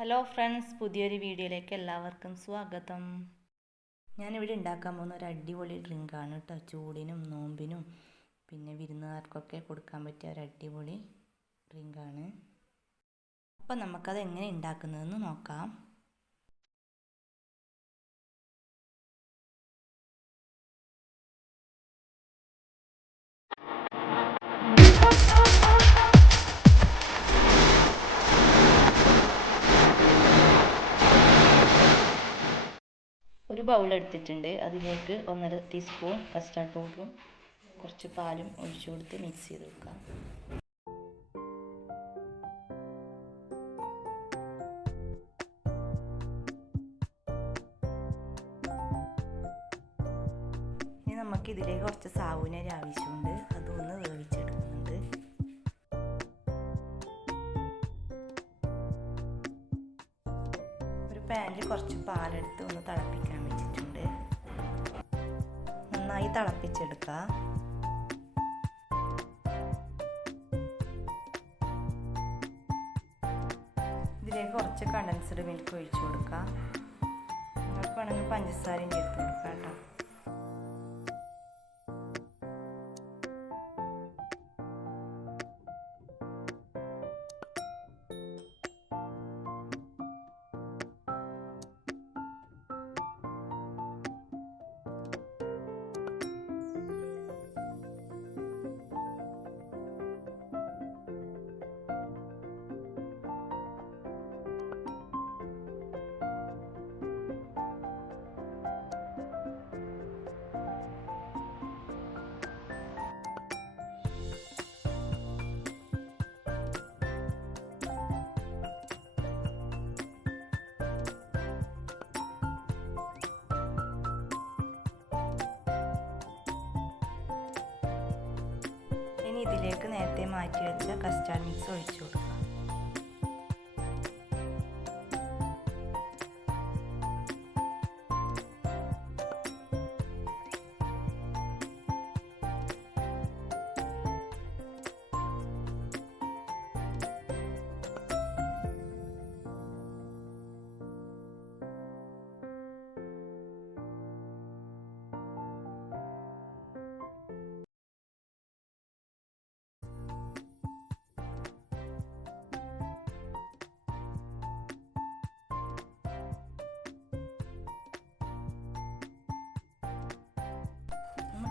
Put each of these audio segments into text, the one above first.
Hello friends, പുതിയൊരു വീഡിയോയിലേക്ക് എല്ലാവർക്കും സ്വാഗതം. ഞാനിവിടെ ഉണ്ടാക്കാൻ പോകുന്ന ഒരു അടിപൊളി ഡ്രിങ്കാണ് കേട്ടോ. ചൂടിനും നോമ്പിനും പിന്നെ വിരുന്നുകാർക്കൊക്കെ കൊടുക്കാൻ പറ്റിയ ഒരു അടിപൊളി ഡ്രിങ്കാണ്. അപ്പം നമുക്കത് എങ്ങനെ ഉണ്ടാക്കുന്നതെന്ന് നോക്കാം. ഒരു ബൗൾ എടുത്തിട്ടുണ്ട്. അതിലേക്ക് 1.5 ടീസ്പൂൺ കസ്റ്റാർഡ് പൗഡറും കുറച്ച് പാലും ഒഴിച്ചു കൊടുത്ത് മിക്സ് ചെയ്ത് വെക്കാം. ഇനി നമുക്ക് ഇതിലേക്ക് കുറച്ച് സാവുനരി ആവശ്യമുണ്ട്. അതൊന്ന് വേവിച്ചെടുക്കുന്നുണ്ട്. ഒരു പാനിൽ കുറച്ച് പാലെടുത്ത് ഒന്ന് തിളപ്പിക്കാൻ വെച്ചിട്ടുണ്ട്. നന്നായി തിളപ്പിച്ചെടുക്കുക. ഇതിലേക്ക് കുറച്ച് കണ്ടൻസ്ഡ് മിൽക്ക് ഒഴിച്ചു കൊടുക്കുക. നിങ്ങൾക്ക് വേണമെങ്കിൽ പഞ്ചസാരയും ചേർത്ത് കൊടുക്കാം കേട്ടോ. ഇനി ഇതിലേക്ക് നേരത്തെ മാറ്റി വെച്ച കസ്റ്റാർഡ് മിക്സ് ഒഴിച്ചു കൊടുക്കുക.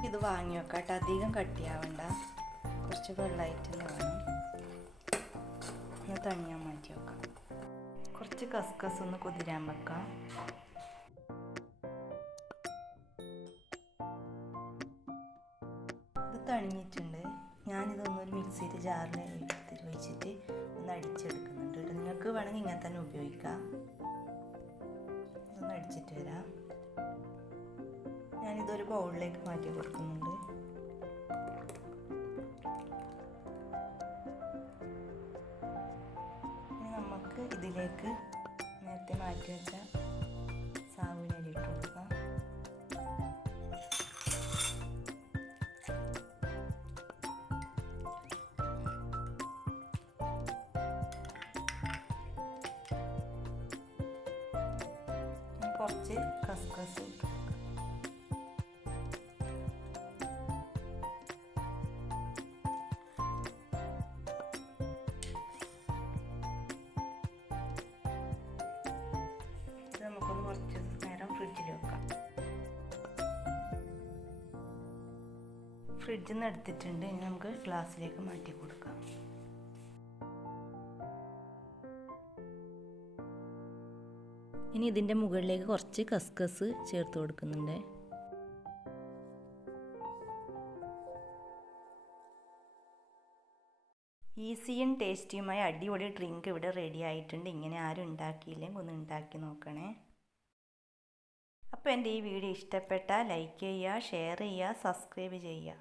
ഇത് വാങ്ങി വെക്കാം കേട്ടോ. അധികം കട്ടിയാവണ്ട, കുറച്ച് വെള്ളമായിട്ട് വേണം. ഒന്ന് തണിയാൻ മാറ്റി വെക്കാം. കുറച്ച് കസ്കസ് ഒന്ന് കുതിരാൻ വെക്കാം. ഇത് തണിഞ്ഞിട്ടുണ്ട്. ഞാനിതൊന്നൊരു മിക്സിയുടെ ജാറിൽ വെച്ചിട്ട് ഒന്ന് അടിച്ചെടുക്കുന്നുണ്ട് കേട്ടോ. നിങ്ങൾക്ക് വേണമെങ്കിൽ ഇങ്ങനെ തന്നെ ഉപയോഗിക്കാം. ഒന്ന് അടിച്ചിട്ട് വരാം. ഞാനിതൊരു ബൗളിലേക്ക് മാറ്റി കൊടുക്കുന്നുണ്ട്. ഇനി നമുക്ക് ഇതിലേക്ക് നേരത്തെ മാറ്റി വെച്ച സാവുനരി ഇട്ട് കൊടുക്കാം. കുറച്ച് കസ്കസ് ഇട്ടു. നമുക്കൊന്ന് കുറച്ച് നേരം ഫ്രിഡ്ജിൽ വെക്കാം. ഫ്രിഡ്ജിൽ നിന്ന് എടുത്തിട്ടുണ്ട്. ഇനി നമുക്ക് ഗ്ലാസ്സിലേക്ക് മാറ്റി കൊടുക്കാം. ഇനി ഇതിൻ്റെ മുകളിലേക്ക് കുറച്ച് കസ്കസ് ചേർത്ത് കൊടുക്കുന്നുണ്ട്. ഈസിയും ടേസ്റ്റിയുമായ അടിപൊളി ഡ്രിങ്ക് ഇവിടെ റെഡി ആയിട്ടുണ്ട്. ഇങ്ങനെ ആരും ഉണ്ടാക്കിയില്ലെങ്കിൽ ഒന്ന് ഉണ്ടാക്കി നോക്കണേ. അപ്പോൾ എൻ്റെ ഈ വീഡിയോ ഇഷ്ടപ്പെട്ടാൽ ലൈക്ക് ചെയ്യുക, ഷെയർ ചെയ്യുക, സബ്സ്ക്രൈബ് ചെയ്യുക.